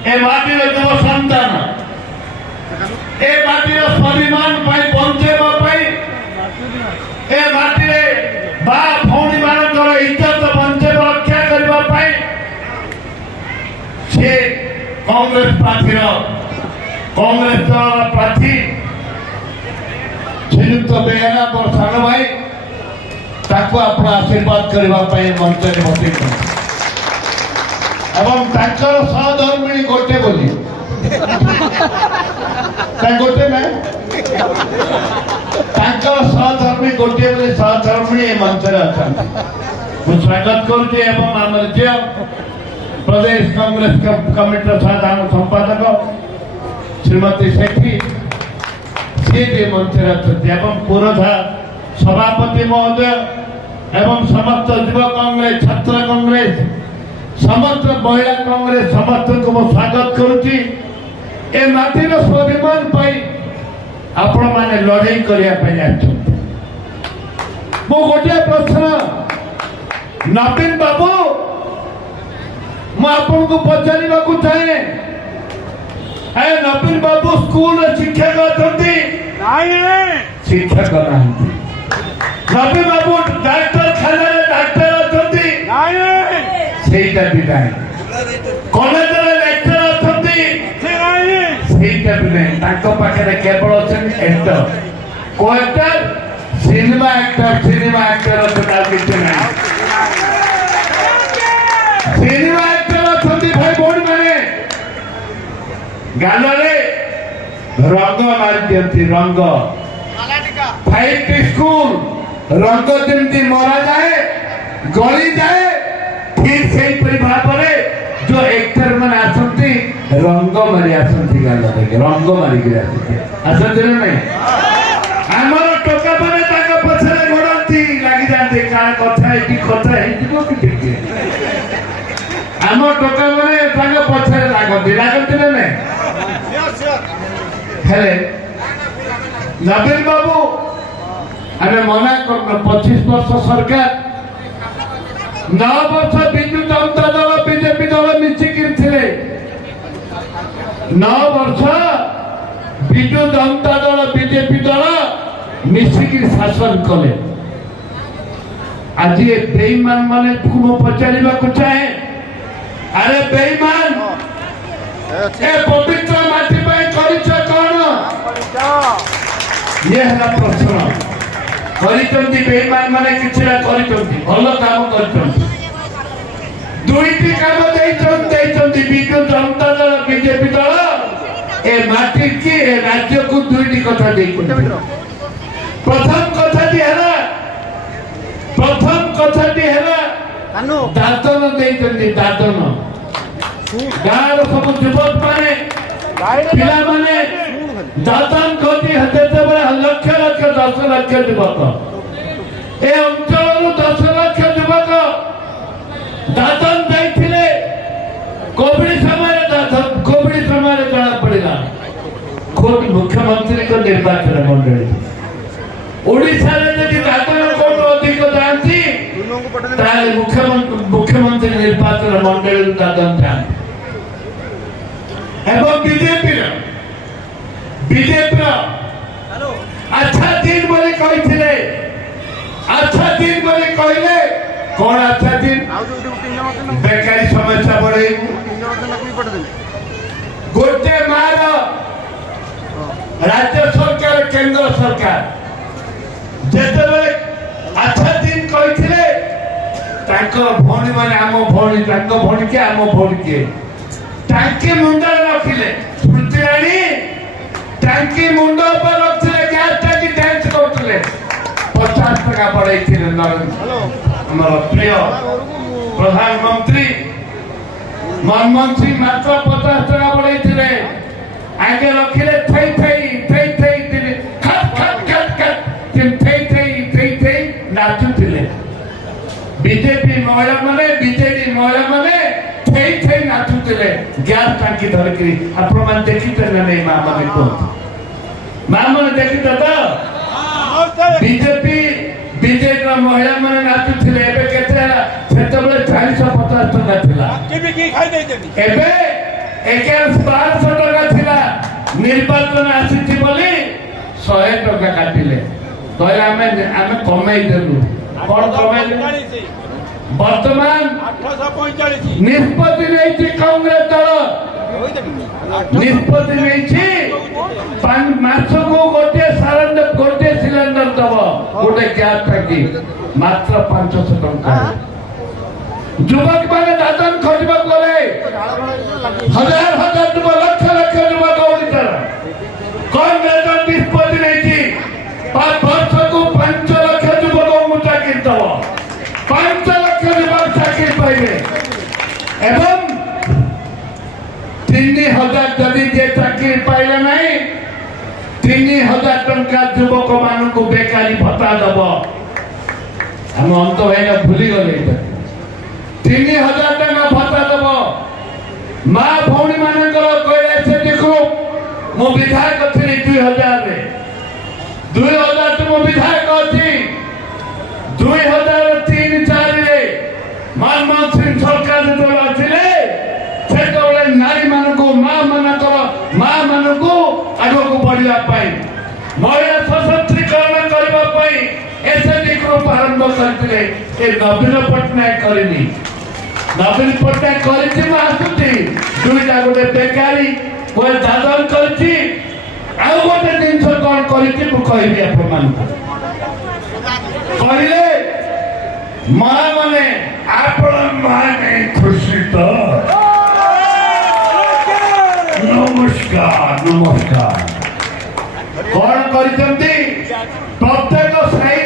ए माटीर युव संतान ए माटीर स्वाभिमान बंचेबा ए माटीरे बा भौणी मानकर इज्जत बंचेब रक्षा करने से कांग्रेस प्रार्थी कांग्रेस दल प्रार्थी श्रीयुक्त बेहरा और सान भाई ताको आपण आशीर्वाद करने मंच में बसई सहधर्मिणी गोटे बोली गोटे ना सहधर्मी गोटे बोली सहधर्मिणी मंच में अच्छा मुझे स्वागत करुचे प्रदेश कांग्रेस कमिटी साधारण संपादक श्रीमती सेठी सी भी मंच में अच्छा पुरधा सभापति महोदय एवं समस्त युवा कांग्रेस छात्र कांग्रेस समस्त महिला कांग्रेस समस्त को मैं स्वागत करुच्ची ए माटीर स्वाभिमान आपण मैंने लड़ाई करने मो गोटे प्रश्न नवीन बाबू मुझे को पचार चाहे नवीन बाबू स्कूल शिक्षक अच्छा शिक्षक ना नवीन बाबू डाक्टर खाना डाक्टर अच्छा ସେଇଟା ବି ନାହିଁ କଲେଜରେ ଲେକ୍ଚର ଅଛନ୍ତି ସେଇଟା ବି ନାହିଁ ତାଙ୍କ ପାଖରେ କେବଳ ଅଛନ୍ତି ଏକ୍ଟର କୋଏକ୍ଟର ସିନେମା ଆକ୍ଟର ଅଛନ୍ତି ଆଉ କିଛି ନାହିଁ ସିନେମା ଆକ୍ଟର ଅଛନ୍ତି ଭାଇ ଭଉଣୀ ମାନେ ଗାଲରେ ରଙ୍ଗ ମାରି ଦିଅନ୍ତି ରଙ୍ଗ 5ଟି ସ୍କୁଲ ରଙ୍ଗ ଯେମିତି ମରାଯାଏ ଗଳି जाए ठीक से भाव जो एक्टर मैंने आसती रंग मारी आसती गाल रंग मारिक आसती ना नहीं आमर टोका मैंने पछरे घोड़ती लगी जाती कार कथा कि आम टोका मैंने पछरे लगती ना नहीं हेले नवीन बाबू आम मना कर 25 वर्ष सरकार 9 वर्ष विजु जनता दल बीजेपी दल मिशिकी 9 वर्ष विजु जनता दल बीजेपी दल मिशिकी शासन कले आज ये बेईमान माने को पचार चाहे अरे बेईमान ए पवित्र माटी कौन ये है प्रश्न बेईमान माने किसी भल काम कर दुईटी काम विजु जनता दल बीजेपी दल ए माटी की ए राज्य को दुईटी कथा प्रथम कथाटी है दादन दादन गाँव सब युवक माने पिला माने दादन कथी लक्ष लक्ष 10 लाख युवक ए अंचल 10 लाख युवक दादन जाइए कोविड समय जना पड़ा खुद मुख्यमंत्री निर्वाचन मंडली ओडिशा दादन कौन अधिक जाती मुख्यमंत्री निर्वाचन मंडली दादन जाती बीजेपी अच्छा दिन बोली कहते अच्छा दिन बोली कहले कौन अच्छा दिन बेकारी समस्या बढ़े गोटे मार राज्य सरकार केंद्र सरकार जिते अच्छा दिन कहते भौणी मैंने आम भौणी भौणी के आम भौणी के टांकी मुंड रखिले स्मृति टांकी मुंड पर रखिले गैस टांकी डांस करते 50 टका बढ़े प्रिय प्रधानमंत्री मनमोहन सिंह मात्र 50 टका बढ़े आगे रखिले थई थई खट खट खट खट थई नाचुले बीजेपी महिला माने बीजेडी महिला माने थई नाचुले गैस टांकी धरकरी आपण मान देखिते ना नहीं मां माने को मां माने देखिते तो बीजेपी महिला माने नाचुले एबे केते सेतबले 450 टका थिला केबे की खाई देते एबे 1200 टका थिला निर्वाचन आसी बोली 100 टका काटिले कहले आमे कमाई देलु कोन कमाई वर्तमान 845 निष्पत्ति नहीं कांग्रेस दल निष्पत्ति नहीं मासको गोटे सिलेंडर दब गोटे गैस टाकी मात्र 500 टका युवक मैंने दादन खोजा गले हजार हजार युवक लक्ष लक्ष युवक ओडिशा कांग्रेस निष्पत्ति नहीं 5 वर्ष को 5 लाख युवक चाकरी दब 5 लाख युवक चाकरी पाइबे एवं 3000 जदि जे चाकरी पाइले नहीं 3000 टंका युवक मान को बेकारी भत्ता दब हम अंत भाई भूली गले 3000 टंका भत्ता दब माँ भौणी मान कहले देखो मो विधायक थी 2000 मो विधायक अच्छी 2003-4 मनमोहन सिंह सरकार जो अच्छे से नारी मान को माँ मान को आग को बढ़िया महिला सशक्तिकरण करने एसएचजी ग्रुप आरंभ करते नवीन पट्टनायक करनी नवीन पट्टनायक आसुची दुईटा गोटे बेकारी गोटे दादन कर गोटे जिन कौन करी कहले माँ मैंने आपण माने खुशी तो नमस्कार नमस्कार कौन करते प्रत्येक साई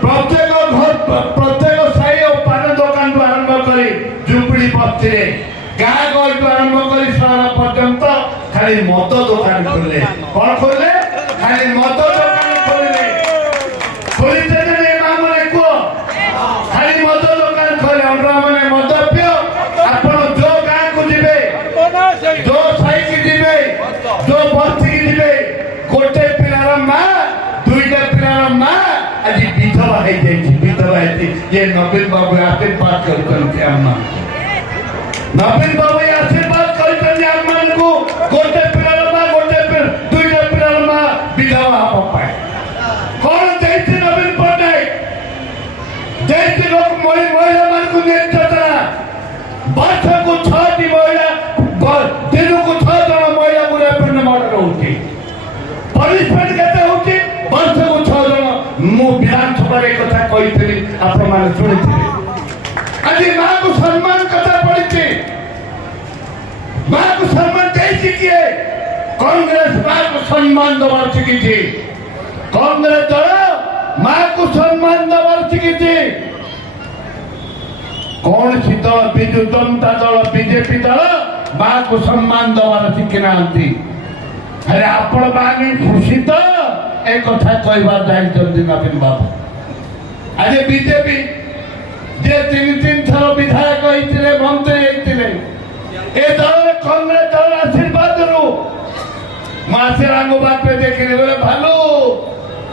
प्रत्येक घर प्रत्येक साई और पान दुकान आरंभ कर झुपड़ी बस्ती गाँ गहली आरंभ कर सहर पर्यंत खाली मद दुकान खोले कौन खोले खाली मद दुकान खोले खोलते मैंने कह खाली मद दुकान खोले मैंने मद पी आप जो गाँ को जी जो साई की जी जो बस्ती की जी गोटे पिलार माँ दुईटा पिलार माँ आज विधवा विधवा ये नवीन बाबू आशीर्वाद कर नवीन बाबू आशीर्वाद कर गोटे पिलार माँ गोटे दुईटा पिलार माँ विधवा हम पाए कौन देखते नवीन पट्टनायक देखते लोग महिला मान को निर्यातना वर्ष को 6 महिला दिन को 6 जन महिला को रेप मर्डर होती पनिशमेंट केते होती वर्ष को 6 जन मु विधानसभा कथा कही आप शुणी आज माँ को सम्मान कथा पड़ी माँ को सम्मान दे किए कांग्रेस माँ को सम्मान दबार शिखी कांग्रेस दल माँ को सम्मान दबार शिखी कौन सी दल विजु जनता दल बीजेपी दल माँ को सम्मान दबार शिखी ना अरे आपण बानी खुशी तो एक कथा कहबार जानते नवीन बाबू आज बीजेपी जे 3 थर विधायक होते मंत्री होते ए दल कांग्रेस दल आशीर्वाद रू मासेरांग बाटे देखने बोले भालू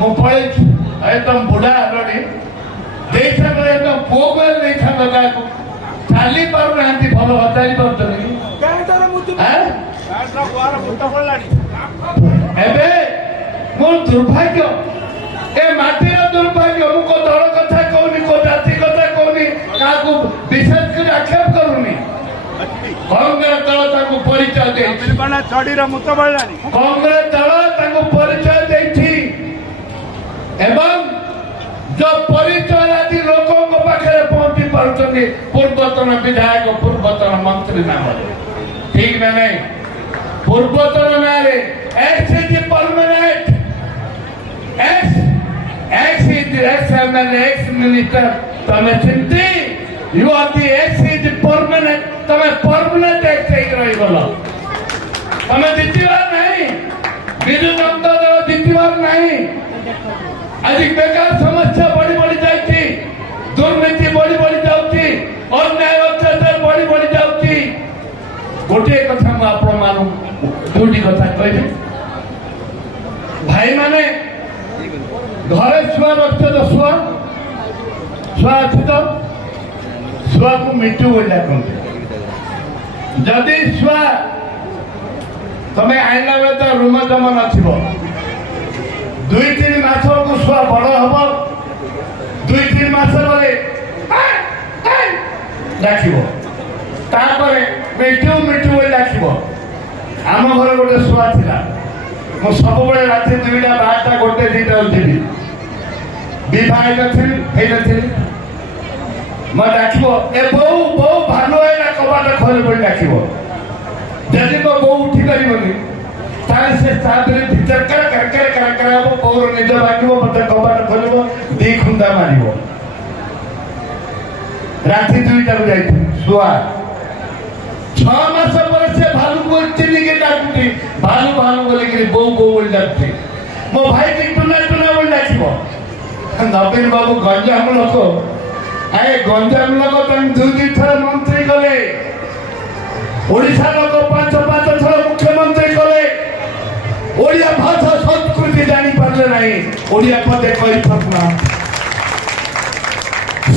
मु पड़े एकदम बुढ़ा हलनी एकदम पुओ को चाली पार ना भल बताई पारे मोर दुर्भाग्य ए माटीर दुर्भाग्य मुझे दल कथा कहनी को जाति कथा कहनी क्या विशेष कर आक्षेप करूनी कांग्रेस दल परिचय दे कांग्रेस दल परिचय दे जो परिचय आदि लोकों पाखे पहुंची पार्टी पूर्वतन विधायक पूर्वतन मंत्री नाम ठीक ना नहीं पूर्वतन नाम ex permanent ex MLA ex minister तमें चिंती you are the ex is permanent तमें परमानेंट एक्स रही बोलो तमें जितवार नहीं विजु जनता दल जितवार नहीं आज बेकार समस्या बढ़ी बढ़ी जाती दुर्नीति बढ़ी बढ़ी जाती अन्याय अत्याचार बढ़ी बढ़ी जाती गोटे कथा मु आपण मानु दुटी कथा कहबे भाई माने घरे छुआ रखते तो छुआ अच्छी तो छुआ को मिट्टू बोला कहते जदि छुआ तुम्हें आईला बेले तो रूम जम नथिबो 2-3 मास को छुआ बड़ हम 2-3 मास बोले डाकिबो तापरे मिठू मिठू बोली डाकिबो आम घर गोटे छुआ थिला मो सब बड़े रात 2टा 12टा गोटे 2टा उठिबी विवाहित थी मैं डाकिबो ए बो बो भानु है कबाट खोल बोली डाकिबो जदि मो बो उठी परिबनी ताले से ताबरे भीतर कर पौर निज बाकिबो मते कबाट खोलिबो दी खुंदा मारिबो राति 2टा को जाई सुआ 6 मास पर से भालू को चिन्ह के डाकती भालू भालू बोले कि बो बो बोली डाकती मो भाई की टुना टुना बोली डाकिबो नवीन बाबू गंजाम लोक आए गंजाम लोक तुम 2-2 थर मंत्री कले ओडिशा लोक 5-5 थर मुख्यमंत्री कले ओडिया भाषा संस्कृति जानी पारले नहीं ओडिया पदे कहि फकना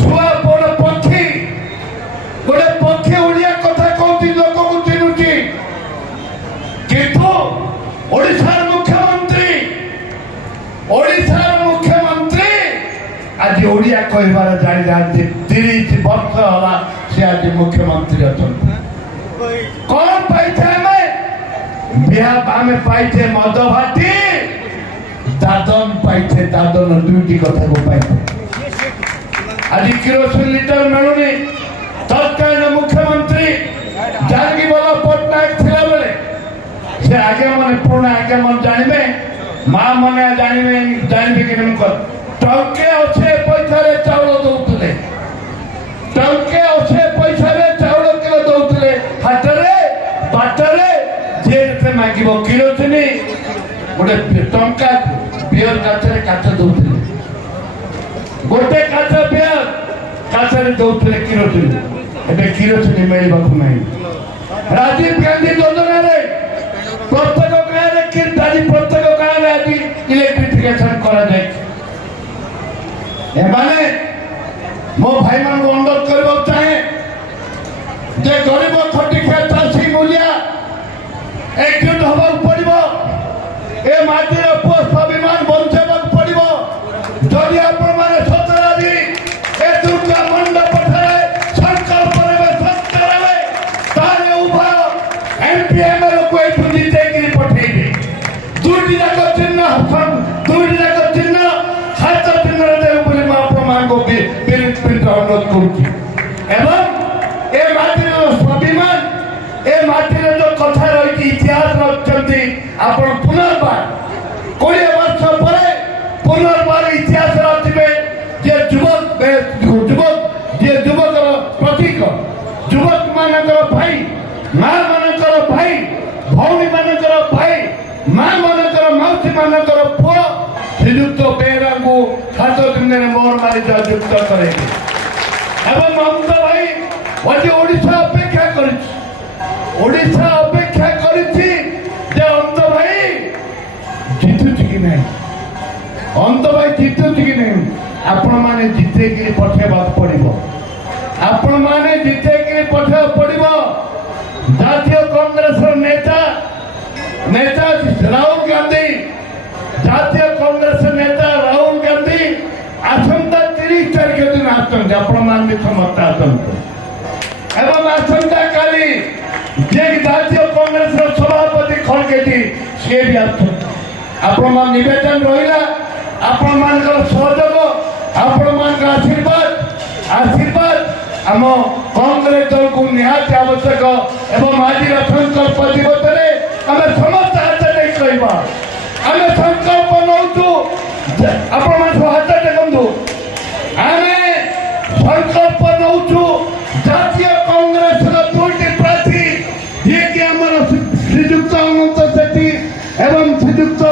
छुआ बड़ पक्षी गोटे पक्षी ओडिया कथा कहती लोक को चिन्हुची किंतु ओडिशा मुख्यमंत्री ओडिशा आज ओडिया कहबार जानी जाती 30 वर्ष होला से आज मुख्यमंत्री अच्छा कौन पाइछे में बिहार आम पाइछे मद भाटी दादन पाइछे दादन 2टी कथा को पाइछे आज किरोसिन लिटर मिलुनी तत्कालीन मुख्यमंत्री जानकी बल्लभ पट्टनायक थिला बेले से आगे मन पुराना आगे मन जानबे मां मने जानबे कि नमकर टंके अच्छे पैसा चाउल दौले टंके अच्छे पैसा चाउल किलो दौले हाटरे बाटरे जे मांग किरोसिनी गोटे टंका बियर काचरे काच दौले गोटे काच बियर काचरे दौले किरोसिनी एबे किरोसिनी मिलवा नहीं राजीव गांधी योजना रे प्रत्येक गाँव प्रत्येक गाँव आज इलेक्ट्रिफिकेशन करा जाए एमाने मो भाई मान को अनुरोध करबो चाहे जे गरीब खटी खेत चाषी मूल्य एकजुट होबा पड़िबो ए माटी रे पुआ स्वाभिमान बंचेबा पड़िबो जदि आपण माने सतराजी ए दुर्गा मंडप ठारे संकल्प रे सत्तरवे तारे उभा एमपीएम रो कोई पुंजी देकरी पठेइबे 2टी जाक चिन्ह हसन 2टी जाक चिन्ह हाथ चिन्ह रे बोली मा प्रमाण को बिल अनुरोध करूची एवं ए माटी रो स्वाभिमान ए माटी रे जो कथा रही इतिहास रचंती आपण पुनर्बार 20 वर्ष परे पुनर्बार इतिहास रचिबे जे युवक जे युवक प्रतीक युवक मानकर भाई मां मानकर भाई भौणी मानकर भाई मां मानकर मौसी मानकर पुआ श्रीयुक्त बेहरा को खातो दिन मोर मारी युक्त करे एवं ममता भाई आज ओडिशा अपेक्षा करिछि जे अंत भाई जितुछि कि नहीं अंत भाई जितुछि कि नहीं आपण माने जिते कि पठेबा पड़िबो आपण माने जिते कि पठे पड़िबो जातीय कांग्रेस नेता राहुल गांधी जातीय कांग्रेस नेता राहुल गांधी आसंता 30 तारीख दिन आसंत आपण मान समस्त आसंत एवं आसंता काली जे जातीय कांग्रेस सभापति खड़गेटी से भी आसंत आपण मान निवेदन रहिला आपण मान सहयोग आपण मान आशीर्वाद आम कांग्रेस दल को निहाती आवश्यक एवं आज संकल्प दिवस आम समस्त हाथ टेक कहवा आम संकल्प नौ आपण हाथ टेकु आम संकल्प नौ जातीय कांग्रेस 2टी प्रार्थी जी कि आम श्रीजुक्त अनंत सेठी एवं श्रीजुक्त